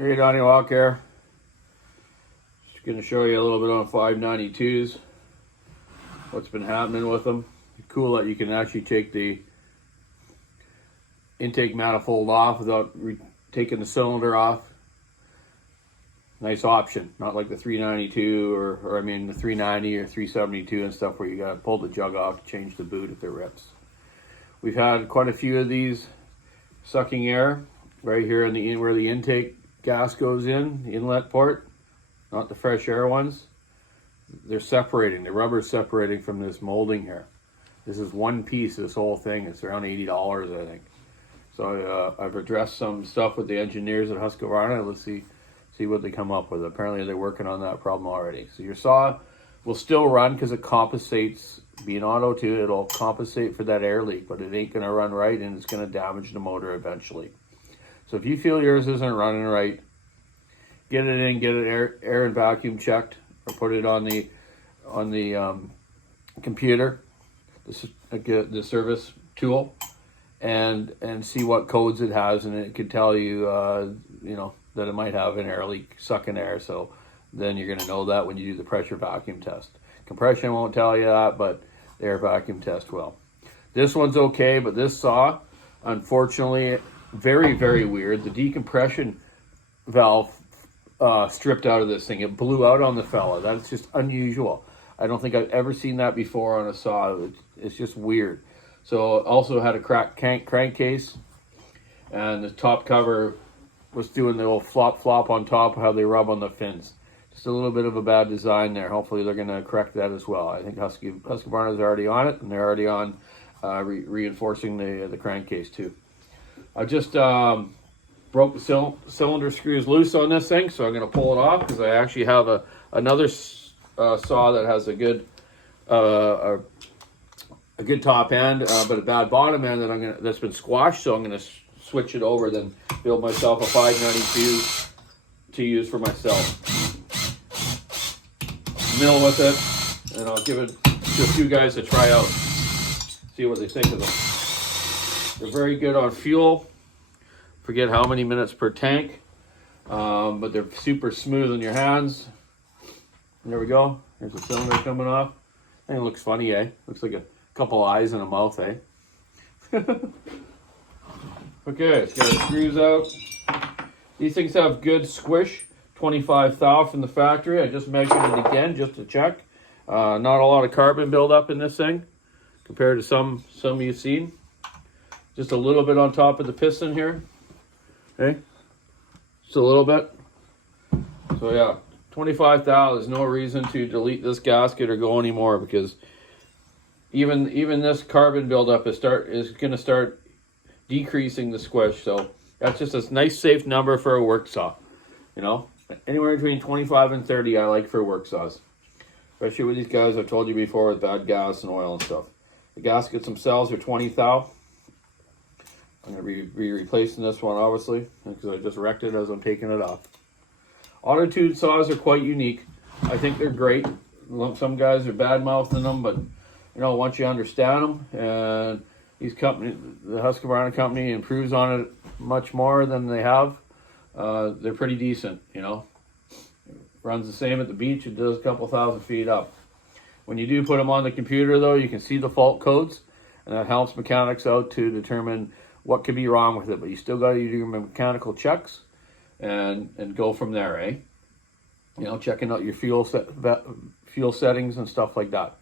Hey, Donny Walk here. Just going to show you a little bit on 592s. What's been happening with them. Cool that you can actually take the intake manifold off without taking the cylinder off. Nice option, not like the 392 or I mean the 390 or 372 and stuff where you got to pull the jug off to change the boot if it rips. We've had quite a few of these sucking air right here in the where the intake gas goes in, the inlet port, not the fresh air ones. They're separating, the rubber's separating from this molding here. This is one piece, this whole thing. It's around $80, I think. So I've addressed some stuff with the engineers at Husqvarna. Let's see what they come up with. Apparently they're working on that problem already. So your saw will still run because it compensates, being auto too, it'll compensate for that air leak, but it ain't gonna run right and it's gonna damage the motor eventually. So if you feel yours isn't running right, get it in, get it air and vacuum checked, or put it on the computer, the service tool, and see what codes it has, and it could tell you, you know, that it might have an air leak, sucking air. So then you're going to know that when you do the pressure vacuum test. Compression won't tell you that, but the air vacuum test will. This one's okay, but this saw, unfortunately, very, very weird. The decompression valve stripped out of this thing. It blew out on the fella. That's just unusual. I don't think I've ever seen that before on a saw. It's just weird. So also had a cracked crankcase, and the top cover was doing the old flop on top, how they rub on the fins. Just a little bit of a bad design there. Hopefully they're going to correct that as well. I think Husqvarna is already on it, and they're already on reinforcing the crankcase too. I just broke the cylinder screws loose on this thing, so I'm going to pull it off because I actually have another saw that has a good top end, but a bad bottom end that's been squashed. So I'm going to switch it over, then build myself a 592 to use for myself. Mill with it, and I'll give it to a few guys to try out, see what they think of them. They're very good on fuel. Forget how many minutes per tank, but they're super smooth in your hands. And there we go. There's a cylinder coming off. I think it looks funny, eh? Looks like a couple eyes and a mouth, eh? Okay, it's got the screws out. These things have good squish, 25 thou from the factory. I just measured it again just to check. Not a lot of carbon buildup in this thing compared to some you've seen. Just a little bit on top of the piston here. Okay, just a little bit. So yeah, 25 thou. There's no reason to delete this gasket or go anymore, because even this carbon buildup is going to start decreasing the squish. So that's just a nice safe number for a work saw. You know, anywhere between 25 and 30 I like for work saws, especially with these guys I've told you before with bad gas and oil and stuff. The gaskets themselves are 20 thou. I'm going to be replacing this one, obviously, because I just wrecked it as I'm taking it off. Auto tune saws are quite unique. I think they're great. Some guys are bad mouthing them, but you know, once you understand them, and the Husqvarna company improves on it much more than they have, they're pretty decent. You know, runs the same at the beach. It does a couple thousand feet up. When you do put them on the computer, though, you can see the fault codes, and that helps mechanics out to determine what could be wrong with it. But you still got to do your mechanical checks and go from there, eh? You know, checking out your fuel settings and stuff like that.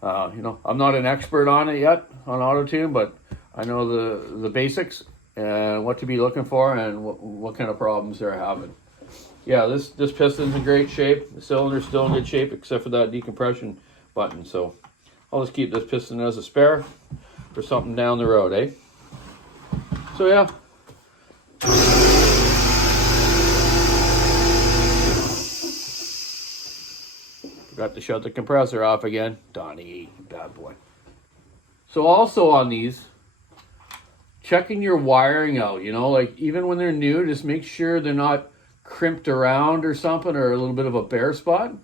You know, I'm not an expert on it yet on auto tune, but I know the basics and what to be looking for and what kind of problems they're having. Yeah, this piston's in great shape. The cylinder's still in good shape except for that decompression button. So I'll just keep this piston as a spare for something down the road, eh? So yeah. Forgot to shut the compressor off again. Donny, bad boy. So also on these, checking your wiring out, you know, like even when they're new, just make sure they're not crimped around or something, or a little bit of a bare spot.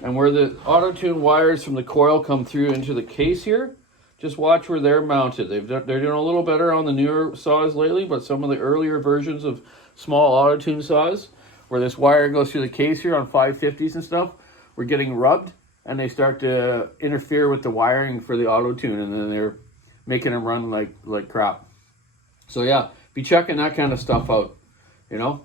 And where the auto tune wires from the coil come through into the case here, just watch where they're mounted. They're doing a little better on the newer saws lately, but some of the earlier versions of small auto tune saws, where this wire goes through the case here on 550s and stuff, were getting rubbed, and they start to interfere with the wiring for the auto tune, and then they're making them run like crap. So yeah, be checking that kind of stuff out. You know,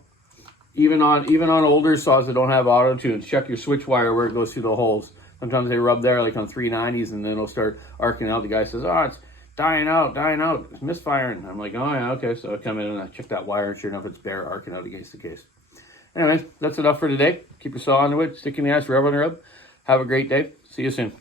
even on older saws that don't have auto tunes, check your switch wire where it goes through the holes. Sometimes they rub there, like on 390s, and then it'll start arcing out. The guy says, "Oh, it's dying out, it's misfiring." I'm like, "Oh yeah, okay." So I come in and I check that wire, and sure enough, it's bare, arcing out against the case. Anyways, that's enough for today. Keep your saw on the wood, stick in the ice, rub on the rub. Have a great day. See you soon.